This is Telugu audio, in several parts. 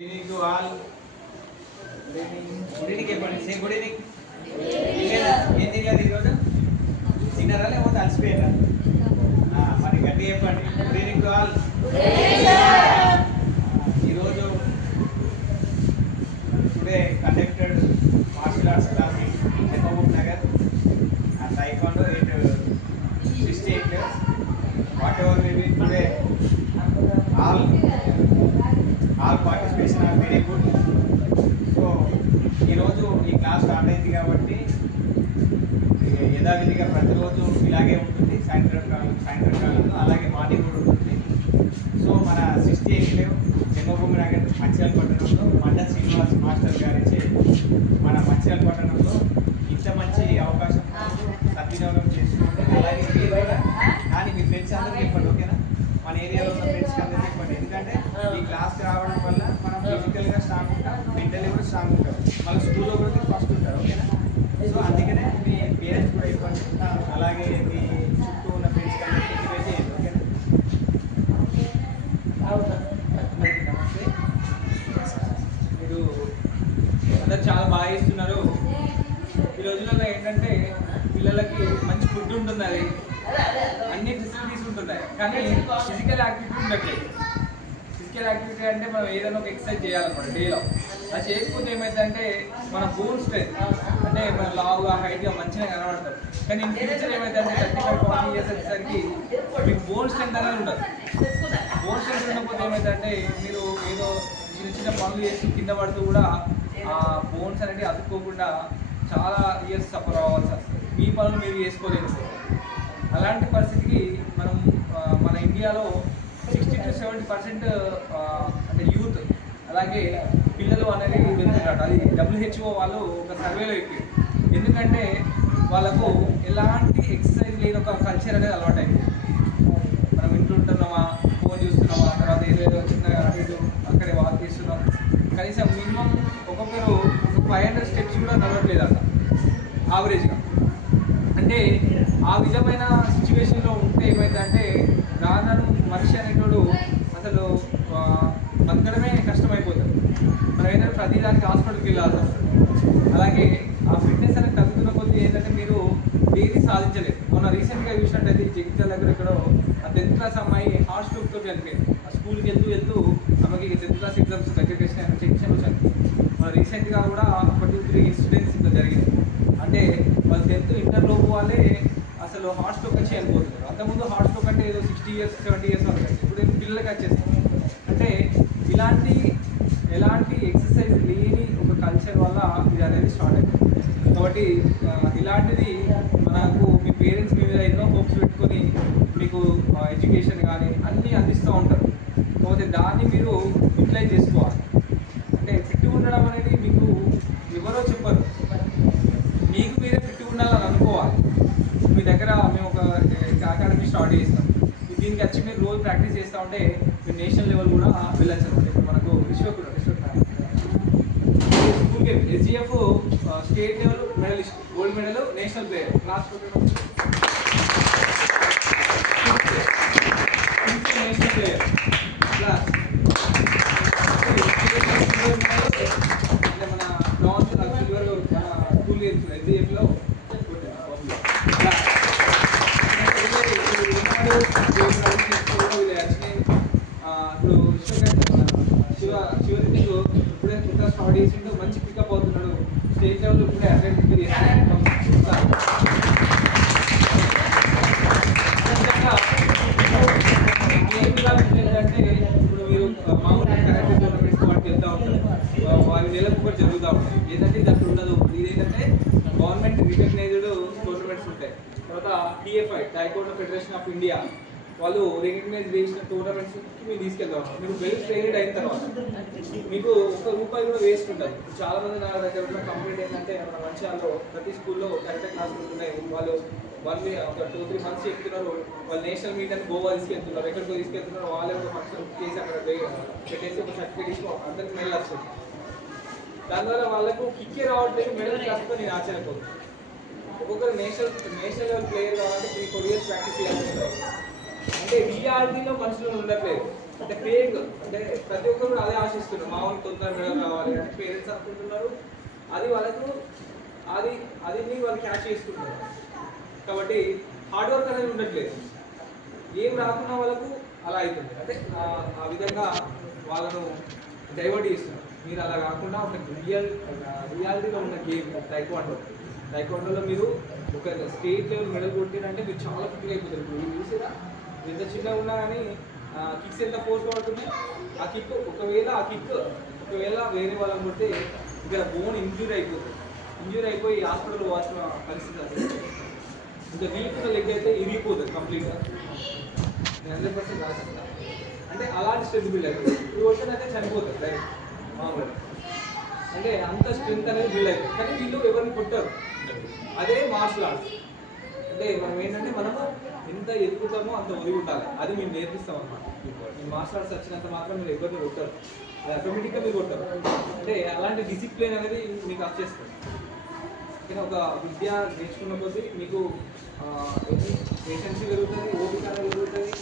Good evening to all. Good evening. Good evening everybody. Say good evening. ఏం తినలేదు ఈరోజు? తిన్నారా లేకపోతే అలసిపోయారా? మరి గట్టిగా చెప్పండి. Good evening to all. ఈరోజు today conducted martial arts class in Mahabub Nagar and taekwondo at 60 acres. Whatever we will today, all participation are very good. So ఈరోజు ఈ క్లాస్ స్టార్ట్ అయింది కాబట్టి యథావిధిగా ప్రతిరోజు ఇలాగే ఉంటుంది. సాయంత్రం కాలంలో అలాగే మార్నింగ్ కూడా ఉంటుంది. సో మన 68 జన్మభూమి నగర్ మంచిర్యాల పట్టణంలో మండ శ్రీనివాస్ మాస్టర్ గారిచే మన మంచిర్యాల పట్టణంలో ఇంత మంచి అవకాశం సద్వినియోగం చేసుకోండి. అలాగే మీరు కూడా కానీ మీ ఫ్రెండ్స్ అందరికీ చెప్పండి, ఓకేనా? మన ఏరియాలో ఉన్న ఫ్రెండ్స్కి అందరికీ చెప్పండి. ఎందుకంటే ఈ క్లాస్కి రావడం వల్ల మనం ఫిజికల్గా స్ట్రాంగ్ ఉంటాం, మెంటల్లీ కూడా స్ట్రాంగ్ ఉంటాం, మళ్ళీ స్కూల్లో కూడా ఫస్ట్ ఉంటారు, ఓకేనా? సో అందుకనే మీ పేరెంట్స్ కూడా ఇవ్వండి, అలాగే మీ చుట్టూ ఉన్న ఫ్రెండ్స్కి అందరికీ ఇంటిమేట్ చేయండి, ఓకేనా? నమస్తే. మీరు అందరు చాలా బాగా చేస్తున్నారు. ఈ రోజులలో ఏంటంటే పిల్లలకి మంచి ఫుడ్ ఉంటున్నది, అన్ని ఫెసిలిటీస్ ఉంటున్నాయి, కానీ ఫిజికల్ యాక్టివిటీ ఉండట్లేదు. ఫిజికల్ యాక్టివిటీ అంటే మనం ఏదైనా ఒక ఎక్సర్సైజ్ చేయాలన్నమాట డేలో. అది చేయకపోతే ఏమైందంటే మన బోన్ స్ట్రెంత్ అంటే మన లావుగా హైట్గా మంచిగా కనబడతాం, కానీ ఇన్ ఫ్యూచర్ ఏమైందంటే 35-40 years వచ్చేసరికి మీకు బోన్ స్ట్రెంత్ అనేది ఉండదు. బోన్ స్ట్రెంత్ ఉండకపోతే ఏమైందంటే మీరు ఏదో చిన్న చిన్న పనులు చేసి కింద పడుతూ కూడా ఆ బోన్స్ అనేది అతుక్కోకుండా చాలా ఇయర్స్ సఫర్ అవ్వాల్సి వస్తుంది. మీ పనులు మీరు చేసుకోలేదు. అలాంటి పరిస్థితికి మనం మన ఇండియాలో 60-70% అంటే యూత్ అలాగే పిల్లలు అనేది వెళ్తున్నారు. అది WHO వాళ్ళు ఒక సర్వేలో ఎక్కి, ఎందుకంటే వాళ్ళకు ఎలాంటి ఎక్సర్సైజ్ లేని ఒక కల్చర్ అనేది అలవాటు అయింది. మనం ఇంట్లో ఉంటున్నామా, ఫోన్ చూస్తున్నామా, తర్వాత ఏదో చిన్నగా అటు అక్కడే వాక్ చేస్తున్నాం. కనీసం మినిమం ఒక్కొక్కరు 500 steps కూడా నడవట్లేదు అసలు యావరేజ్గా. అంటే ఆ విధమైన సిచ్యువేషన్లో ఉంటే ఏమైందంటే రాను మనిషి అనేటోడు అసలు బతకడమే కష్టమైపోతుంది. మనం ఏంటంటే ప్రతిదానికి హాస్పిటల్కి వెళ్ళాల్సి వస్తుంది. అలాగే ఆ ఫిట్నెస్ అనేది తగ్గుతున్న కొద్దీ ఏంటంటే మీరు ఏది సాధించలేదు. మొన్న రీసెంట్గా చూసినట్టయితే జగిత్యాల దగ్గర ఎక్కడో ఆ 10th class అమ్మాయి హార్ట్ స్ట్రోక్తో చనిపోయింది. ఆ స్కూల్కి వెళ్తూ ఆమెకి 10th class ఎగ్జామ్స్ దగ్గరికి వచ్చిన సెక్షన్ చనిపోయింది. మన రీసెంట్గా కూడా ఒక 2-3 ఇన్సిడెంట్స్ ఇంకా జరిగింది. అంటే వాళ్ళు 10th ఇంటర్ లోపు వాళ్ళే అసలు హార్ట్ స్ట్రోక్ వచ్చి చనిపోతున్నారు. అంతకుముందు హార్ట్ స్ట్రోక్ అంటే ఏదో 60 years 70 years వరకు, ఇప్పుడు పిల్లలకి వచ్చేస్తుంది. అంటే ఎలాంటి ఎక్సర్సైజ్ లేని ఒక కల్చర్ వల్ల ఇది అనేది స్టార్ట్ అయింది. కాబట్టి ఇలాంటిది మనకు మీ పేరెంట్స్ మీ మీద ఎన్నో హోప్స్ పెట్టుకొని మీకు ఎడ్యుకేషన్ కానీ అన్నీ అందిస్తూ ఉంటారు. కాకపోతే దాన్ని మీరు యూటిలైజ్ చేసుకోవాలి. అంటే ఫిట్గా ఉండడం అనేది మీకు ఎవరో చెప్పరు, మీకు మీరే ఫిట్గా ఉండాలని అనుకోవాలి. మీ దగ్గర మేము ఒక అకాడమీ స్టార్ట్ చేస్తాం. దీనికి వచ్చి మీరు రోజు ప్రాక్టీస్ చేస్తూ ఉంటే మీరు నేషనల్ లెవెల్ కూడా వెళ్ళచ్చు అనమాట. ఇప్పుడు మనకు విశ్వక్ స్కూల్కి SGF state level medalist, gold medal, national player, class national player class అంటే మన బ్రాంజ్ సిల్వర్ మన 2 years SGFలో శివరెడ్డి ఇప్పుడే కొత్త స్టార్ట్ చేసిండు, మంచి పికప్ అవుతున్నాడు. స్టేట్ లెవెల్ ఇప్పుడే అటెండ్ చేస్తున్నాడు. ఏంటంటే ఇప్పుడు మీరు మామూలుగా కరాటే టోర్నమెంట్స్ వాటికి వెళ్తూ ఉంటారు, వారి నెలకు కూడా జరుగుతూ ఉంటాయి. ఏంటంటే ఇది అక్కడ ఉండదు. ఇదేంటంటే గవర్నమెంట్ రికగ్నైజ్డ్ టోర్నమెంట్స్ ఉంటాయి. తర్వాత TFI taekwondo federation of India వాళ్ళు రికగ్నైజ్ చేసిన టోర్నమెంట్స్కి మీరు తీసుకెళ్తాం. మీరు వెల్ ట్రైన్డ్ అయిన తర్వాత మీకు ₹1 కూడా వేస్ట్ ఉంటుంది. చాలామంది నా దగ్గర ఉన్న కంప్లైంట్ ఏంటంటే మన మంచిర్యాలలో ప్రతి స్కూల్లో కరెక్ట్ క్లాసులు ఉన్నాయి. వాళ్ళు 2-3 months చెప్తున్నారు, వాళ్ళు నేషనల్ మీట్ అని గోవా తీసుకెళ్తున్నారు, ఎక్కడికో తీసుకెళ్తున్నారు. వాళ్ళే ఒక ఫంక్షన్ చేసి అక్కడ పెట్టేసి ఒక సర్టిఫికేట్ ఇచ్చి అందరికి మెడల్ వస్తుంది. దానివల్ల వాళ్ళకు కిక్కే రావట్లేదు, మెడల్ కాస్త నేను ఆశ్చర్యపోతుంది. ఒక్కొక్కరు నేషనల్ లెవెల్ ప్లేయర్ కావాలంటే 3-4 years ప్రాక్టీస్ చేయాలి. అంటే రియాలిటీలో మనుషులు ఉండట్లేదు. అంటే ఫేక్, అంటే ప్రతి ఒక్కరు కూడా అదే ఆశిస్తున్నారు, మా వాళ్ళు తొందరగా మెడల్ రావాలి అని పేరెంట్స్ అనుకుంటున్నారు. అది వాళ్ళకు అది అది వాళ్ళు క్యాచ్ చేసుకుంటారు. కాబట్టి హార్డ్ వర్క్ అనేది ఉండట్లేదు, ఏం రాకున్న వాళ్ళకు అలా అవుతుంది. అంటే ఆ విధంగా వాళ్ళను డైవర్ట్ చేస్తున్నారు. మీరు అలా కాకుండా ఒక రియాలిటీలో ఉన్న గేమ్ టైక్వాండోలో మీరు ఒక స్టేట్ లెవెల్ మెడల్ కొట్టినంటే మీరు చాలా ఫిట్గా అయిపోతారు. ఇప్పుడు మీరు చూసారా, ఎంత చిన్నగా ఉన్నా కానీ కిక్స్ ఎంత ఫోర్స్ పడుతుంది. ఆ కిక్ ఒకవేళ వేరే వాళ్ళని కొడితే ఇక్కడ బోన్ ఇంజ్యూరీ అయిపోయి హాస్పిటల్ పోవాల్సిన పరిస్థితి. అది ఇంకా వీక్ లెగ్ అయితే ఇరిగిపోతుంది కంప్లీట్గా. నేను 100% రాసిస్తా. అంటే అలాంటి స్ట్రెంత్ బిల్డ్ అవుతుంది. ఈ వర్షన్ అయితే చనిపోతుంది డైరెక్ట్ మామూలుగా. అంటే అంత స్ట్రెంత్ అనేది బిల్డ్ అవుతుంది. కానీ వీళ్ళు ఎవరిని కొట్టారు. అదే మార్షల్ ఆర్ట్స్. అంటే మనం ఏంటంటే మనము ఎంత ఎదుగుతామో అంత ఒదిగి ఉండాలి. అది మేము నేర్పిస్తాం అన్నమాట. ఈ మార్షల్ ఆర్ట్స్ వచ్చినంత మాత్రం మీరు ఎవరిని కొట్టారు, అది ఆటోమేటిక్గా మీరు కొట్టారు. అంటే అలాంటి డిసిప్లిన్ అనేది మీకు వచ్చేస్తుంది. కానీ ఒక విద్య నేర్చుకున్న కొద్దీ మీకు పేషెన్సీ పెరుగుతుంది, ఓపిక అనేది పెరుగుతుంది,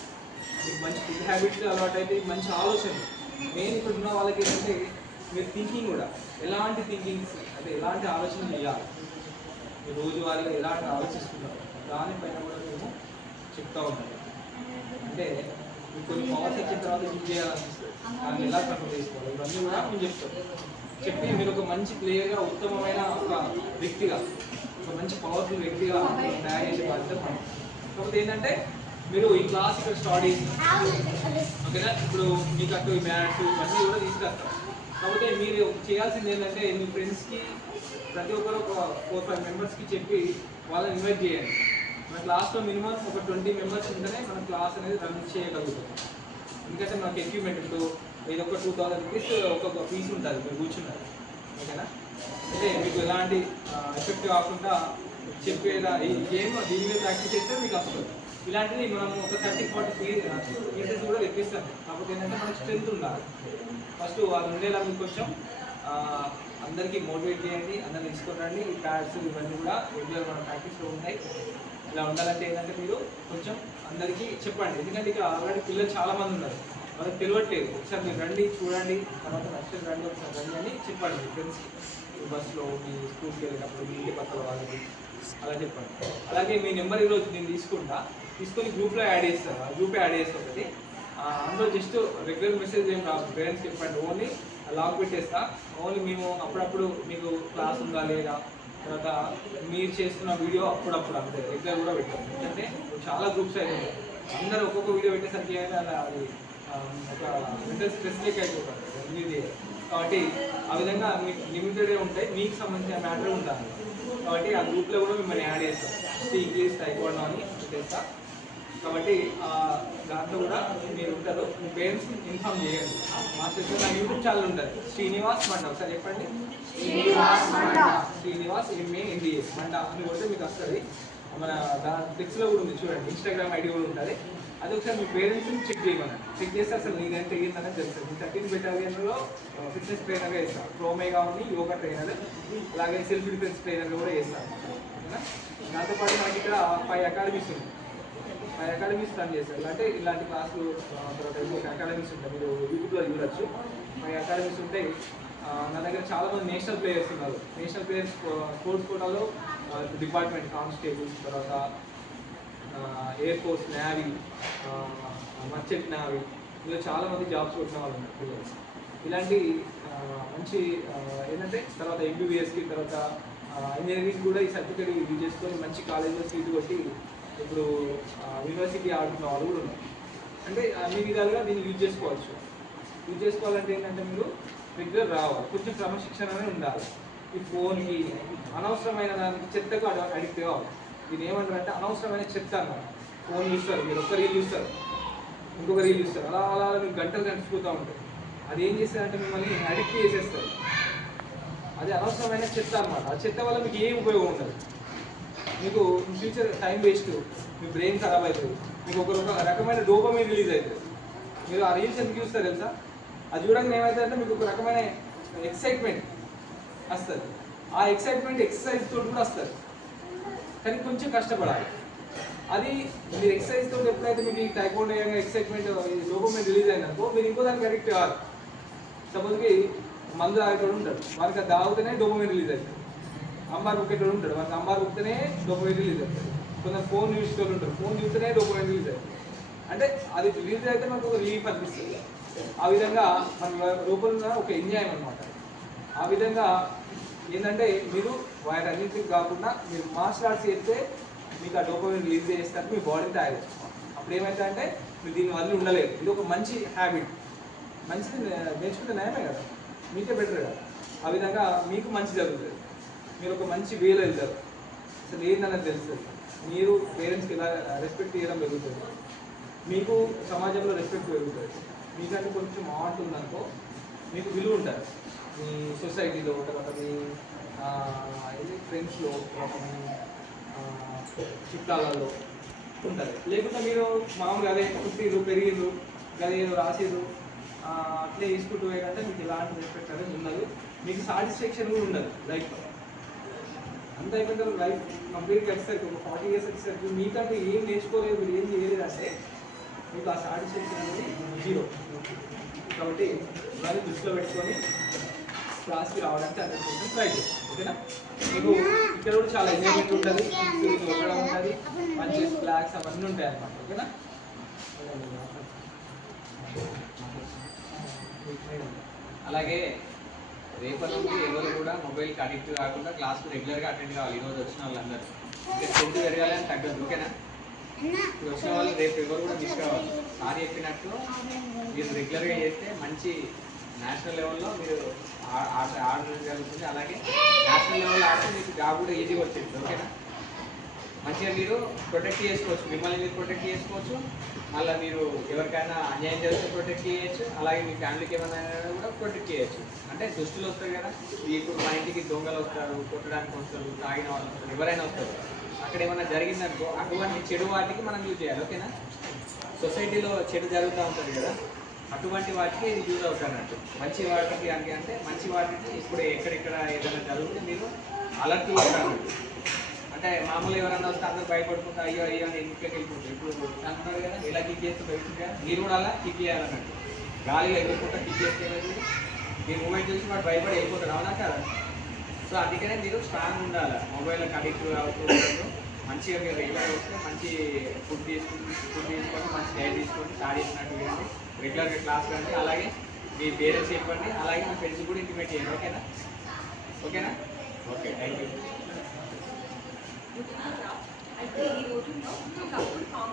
మీకు మంచి ఫుడ్ హ్యాబిట్స్ అలవాటు అయితే మంచి ఆలోచన. మెయిన్ ఇక్కడ ఉన్న వాళ్ళకి ఏంటంటే మీరు థింకింగ్ కూడా ఎలాంటి థింకింగ్స్ అంటే ఎలాంటి ఆలోచన చేయాలి, రోజువారీగా ఎలాంటి ఆలోచిస్తున్నారు దానిపైన కూడా మేము చెప్తా ఉన్నాం. అంటే మీకు కొన్ని పవర్స్ వచ్చిన తర్వాత యూజ్ చేయాలనిపిస్తుంది, దాన్ని ఎలా కంట్రోల్ చేసుకోవాలి ఇవన్నీ కూడా మేము చెప్తాం. చెప్పి మీరు ఒక మంచి ప్లేయర్గా, ఉత్తమమైన ఒక వ్యక్తిగా, ఒక మంచి పవర్ఫుల్ వ్యక్తిగా తయారు చేసే బాధ్యత మనం. కాకపోతే ఏంటంటే మీరు ఈ క్లాస్ ఇక్కడ స్టార్ట్ చేసి ఓకేనా, ఇప్పుడు మీకు అటు ఈ మ్యాథ్స్ ఇవన్నీ కూడా తీసుకొస్తారు. కాకపోతే మీరు చేయాల్సింది ఏంటంటే మీ ఫ్రెండ్స్కి ప్రతి ఒక్కరు ఒక 4-5 మెంబర్స్కి చెప్పి వాళ్ళని ఇన్వైట్ చేయండి. మన క్లాస్లో మినిమం ఒక 20 మెంబర్స్ ఉంటేనే మన క్లాస్ అనేది రన్ చేయగలుగుతాం. ఎందుకంటే మనకి ఎక్విప్మెంట్ ఇప్పుడు ఏదో ఒక 2000 రూపీస్ ఒక్కొక్క పీస్ ఉంటుంది, మీరు కూర్చున్నారు ఓకేనా. అంటే మీకు ఎలాంటి ఎఫెక్ట్ కాకుండా చెప్పేలా ఈ గేమ్ దీని మీద ప్రాక్టీస్ చేస్తే మీకు వస్తుంది. ఇలాంటివి మనం ఒక 30-40 పీసెస్ కూడా తెప్పిస్తాం. కాకపోతే ఏంటంటే మనకు స్ట్రెంత్ ఉండాలి. ఫస్ట్ వాళ్ళు ఉండేలా మీకు కొంచెం అందరికీ మోటివేట్ చేయండి, అందరిని తీసుకోండి. ఈ ప్యాడ్స్ ఇవన్నీ కూడా రెగ్యులర్ మన ప్రాక్టీస్లో ఉంటాయి. ఇలా ఉండాలంటే ఏంటంటే మీరు కొంచెం అందరికీ చెప్పండి. ఎందుకంటే ఇక ఆల్రెడీ పిల్లలు చాలామంది ఉన్నారు, వాళ్ళకి తెలియట్లేదు. ఒకసారి మీరు రండి, చూడండి, తర్వాత నచ్చిన రండి, ఒకసారి రండి అని చెప్పండి మీ ఫ్రెండ్స్కి. మీ బస్సులో, మీ స్కూల్కి వెళ్ళేటప్పుడు, మీ ఇంటి పక్కల వాళ్ళకి అలా చెప్పండి. అలాగే మీ నెంబర్ ఈరోజు నేను తీసుకొని గ్రూప్లో యాడ్ చేస్తాను. ఆ గ్రూప్ యాడ్ చేస్తాను ఒకటి. అందులో జస్ట్ రెగ్యులర్ మెసేజ్ ఏం రాదు, పేరెంట్స్ చెప్పండి, ఓన్లీ లాక్ పెట్టేస్తా. ఓన్లీ మేము అప్పుడప్పుడు మీకు క్లాస్ ఉందా లేదా, తర్వాత మీరు చేస్తున్న వీడియో అప్పుడప్పుడు అంతే, రెగ్యులర్ కూడా పెట్టాం. ఎందుకంటే చాలా గ్రూప్స్ అయితే అందరూ ఒక్కొక్క వీడియో పెట్టేసరికి ఏమైనా అది ఒక మెంటల్ స్ట్రెస్ లేక అయిపోతారు ఇది. కాబట్టి ఆ విధంగా మీకు లిమిటెడే ఉంటాయి, మీకు సంబంధించిన మ్యాటర్ ఉండాలి. కాబట్టి ఆ గ్రూప్లో కూడా మిమ్మల్ని యాడ్ చేస్తాం. ఇంగ్లీష్ టైక్వాండో అని చేస్తా. కాబట్టి దాంట్లో కూడా మీరు ఉంటారు. మీ పేరెంట్స్ని ఇన్ఫార్మ్ చేయండి. మా సిస్టర్ నా యూట్యూబ్ ఛానల్ ఉంటుంది, శ్రీనివాస్ మండ. ఒకసారి చెప్పండి, శ్రీనివాస్ MANDA మండ అని కొడితే మీకు వస్తుంది. మన టెక్స్ట్లో కూడా ఉంది చూడండి, ఇన్స్టాగ్రామ్ ఐడి కూడా ఉంటుంది. అది ఒకసారి మీ పేరెంట్స్ని చెక్ చేయమని, చెక్ చేస్తే అసలు నీకంటే ఏంటనేది తెలుస్తుంది. 13 బెటాలియన్లో ఫిట్నెస్ ట్రైనర్గా వేస్తాను, ప్రోమేగా ఉంది యోగా ట్రైనర్, అలాగే సెల్ఫ్ డిఫెన్స్ ట్రైనర్గా కూడా వేస్తాను ఓకేనా. దాంతోపాటు మనకి ఇక్కడ 5 అకాడమీస్ ఉంది. 5 అకాడమీస్ రన్ చేస్తారు. అంటే ఇలాంటి క్లాసులు తర్వాత ఇంకొక అకాడమీస్ ఉంటాయి, మీరు యూట్యూబ్లో చూడొచ్చు. 5 అకాడమీస్ ఉంటాయి. నా దగ్గర చాలామంది నేషనల్ ప్లేయర్స్ ఉన్నారు. నేషనల్ ప్లేయర్స్ స్పోర్ట్స్ కోటాలో డిపార్ట్మెంట్ కానిస్టేబుల్స్, తర్వాత air force, navy, merchant navy, ఇలా చాలామంది జాబ్స్ కొట్టిన వాళ్ళు ఉన్నారు ప్లేయర్స్. ఇలాంటి మంచి ఏంటంటే తర్వాత MBBSకి, తర్వాత ఇంజనీరింగ్ కూడా ఈ సర్టిఫికేట్ యూజ్ చేసుకొని మంచి కాలేజీలో సీటు కొట్టి ఇప్పుడు యూనివర్సిటీ ఆడుతున్న వాళ్ళు కూడా ఉన్నారు. అంటే అన్ని విధాలుగా దీన్ని యూజ్ చేసుకోవచ్చు. యూజ్ చేసుకోవాలంటే ఏంటంటే మీరు రెగ్యులర్ రావాలి, కొంచెం క్రమశిక్షణ అనేది ఉండాలి. ఈ ఫోన్కి అనవసరమైన దానికి చెత్తకు అడిక్ట్ కావాలి. దీన్ని ఏమంటారంటే అనవసరమైన చెత్త అన్నమాట. ఫోన్ చూస్తారు, మీరు ఒక్క రీల్ చూస్తారు, ఇంకొక రీల్ చూస్తారు, అలా అలా మీకు గంటలు గడిచిపోతూ ఉంటాయి. అది ఏం చేస్తారంటే మిమ్మల్ని అడిక్ట్ చేసేస్తారు. అది అనవసరమైన చెత్త అన్నమాట. ఆ చెత్త వల్ల మీకు ఏం ఉపయోగం ఉండదు. మీకు ఫ్యూచర్ టైం వేస్ట్, మీ బ్రెయిన్ ఖరాబ్ అవుతుంది, మీకు ఒక రకమైన డోపమైన్ రిలీజ్ అవుతుంది. మీరు ఆ రీల్స్ ఎందుకు చూస్తారు తెలుసా? అది చూడడానికి ఏమవుతుందంటే మీకు ఒక రకమైన ఎక్సైట్మెంట్ వస్తుంది. ఆ ఎక్సైట్మెంట్ ఎక్సర్సైజ్ తోటి కూడా వస్తుంది, కానీ కొంచెం కష్టపడాలి. అది మీరు ఎక్సర్సైజ్ తోటి ఎప్పుడైతే మీకు ఈ టైకోండో ఎక్సైట్మెంట్ డోపమైన్ రిలీజ్ అయినప్పుడు మీరు ఇంకో దానికి అడిక్ట్ కాదు. సపోజ్కి మందు తాగేటోడు ఉంటాడు, వానికి అది తాగితేనే డోపమైన్ రిలీజ్ అవుతుంది. అంబార్ బుక్కేటోడు ఉంటాడు, వానికి అంబార్ బుక్తేనే డోపమైన్ రిలీజ్ అవుతుంది. కొందరు ఫోన్ చూసేటోళ్ళు ఉంటారు, ఫోన్ చూస్తేనే డోపమైన్ రిలీజ్ అవుతుంది. అంటే అది రిలీజ్ అయితే మనకు ఒక రిలీఫ్ అనిపిస్తుంది. ఆ విధంగా మన లోపల ఒక ఎంజాయ్ అనమాట. ఆ విధంగా ఏంటంటే మీరు వాటన్నింటికి కాకుండా మీరు మార్షల్ ఆర్ట్స్ చేస్తే మీకు ఆ డోపమైన్ రిలీజ్ చేస్తారు, మీ బాడీని తయారు చేసుకోవాలి. అప్పుడు ఏమవుతుందంటే మీరు దీనివల్ల ఉండలేదు. ఇది ఒక మంచి హ్యాబిట్, మంచిది నేర్చుకుంటే నయమే కదా, మీకే బెటర్ కదా. ఆ విధంగా మీకు మంచి జరుగుతుంది, మీరు ఒక మంచి వేలో వెళ్తారు, అసలు ఏందన్నది తెలుస్తుంది. మీరు పేరెంట్స్కి ఎలా రెస్పెక్ట్ చేయడం పెరుగుతుంది, మీకు సమాజంలో రెస్పెక్ట్ పెరుగుతుంది. మీకంటే కొంచెం ఆర్ట్ ఉందనుకో మీకు విలువ ఉంటుంది మీ సొసైటీలో, తర్వాత మీ ఫ్రెండ్స్లో, తర్వాత మీ చుట్టాలలో ఉంటుంది. లేకుంటే మీరు మామూలుగా అదే పుట్టిరు పెరిగిరు గదే ఏదో రాసిరు అట్లే తీసుకుంటూ పోయారంటే మీకు ఎలాంటి రెస్పెక్ట్ అనేది ఉండదు, మీకు సాటిస్ఫాక్షన్ కూడా ఉండదు లైఫ్లో. అంత అయిపోయిన తర్వాత లైఫ్ కంప్లీట్గా వచ్చేసరికి ఒక 40 years వచ్చేసరికి మీకంటే ఏం నేర్చుకోలేదు, మీరు ఏం చేయలేదు అంటే మీకు ఆ సాటిస్ఫాక్షన్ అనేది జీరో. కాబట్టి ఇవన్నీ దృష్టిలో పెట్టుకొని క్లాస్కి రావడానికి 100% ట్రై చేస్తాం. ఓకేనా? మీకు ఇక్కడ కూడా చాలా ఎంజాయ్మెంట్ ఉంటుంది, ఉండడం ఉంటుంది, మంచి ఫ్లాగ్స్ అవన్నీ ఉంటాయి అన్నమాట. ఓకేనా? అలాగే రేపటి నుండి ఎవరు కూడా మొబైల్కి అడిక్ట్ కాకుండా క్లాస్కి రెగ్యులర్గా అటెండ్ కావాలి. ఈరోజు వచ్చిన వాళ్ళందరూ ఇంకా స్ట్రెంత్ పెరగాలి అని తగ్గదు. ఓకేనా? ఇప్పుడు వచ్చిన వాళ్ళు రేపు ఎవరు కూడా మిస్ కావాలి. సార్ చెప్పినట్టు మీరు రెగ్యులర్గా చేస్తే మంచి నేషనల్ లెవెల్లో మీరు ఆడడం జరుగుతుంది. అలాగే నేషనల్ లెవెల్లో ఆడితే మీకు జాబ్ కూడా ఈజీగా వచ్చేది. ఓకేనా? మంచిగా మీరు ప్రొటెక్ట్ చేసుకోవచ్చు, మిమ్మల్ని మీరు ప్రొటెక్ట్ చేసుకోవచ్చు, మళ్ళీ మీరు ఎవరికైనా అన్యాయం చేస్తే ప్రొటెక్ట్ చేయొచ్చు, అలాగే మీ ఫ్యామిలీకి ఏమైనా కూడా ప్రొటెక్ట్ చేయొచ్చు. అంటే దుస్తులు వస్తారు కదా, ఇప్పుడు మా ఇంటికి దొంగలు వస్తారు, కొట్టడానికి వస్తారు, తాగిన వాళ్ళు వస్తారు, ఎవరైనా వస్తారు, అక్కడ ఏమైనా జరిగిందనుకో అటువంటి చెడు వాటికి మనం యూజ్ చేయాలి. ఓకేనా? సొసైటీలో చెడు జరుగుతూ ఉంటుంది కదా, అటువంటి వాటికి ఇది యూజ్ అవుతుంది అన్నట్టు. మంచి వాటికి అంటే మంచి వాటికి ఇప్పుడు ఎక్కడెక్కడ ఏదైనా జరిగితే మీరు అలర్ట్ ఉంటారు. అంటే మామూలు ఎవరైనా వస్తే అందరూ భయపడుకుంటా అయ్యో అయ్యో అని ఇంటికి వెళ్ళిపోతారు. ఇప్పుడు అంటున్నారు కదా, ఇలా కిక్ చేస్తే బయటగా మీరు కూడా అలా కిక్ చేయాలన్నట్టు. గాలిలో ఎగురుకుంటా కిక్ చేస్తే మీ మూమెంట్ చూసి వాడు భయపడి వెళ్ళిపోతాడు. అవునా కదా? సో అందుకనే మీరు స్ట్రాంగ్ ఉండాలి, మొబైల్కి అడిక్ట్ అవుతుంటారు. మంచిగా మీరు రెగ్యులర్గా వస్తే మంచి ఫుడ్ తీసుకొని మంచి డైట్ తీసుకొని స్టార్ట్ చేసినట్టు చేయండి. రెగ్యులర్గా క్లాస్ రండి, అలాగే మీ పేరెంట్స్ చెప్పండి, అలాగే మీ ఫ్రెండ్స్ కూడా ఇంటిమేట్ చేయండి. ఓకేనా? ఓకేనా? Okay, thank you. అయితే ఈ రోజుల్లో ఒకప్పుడు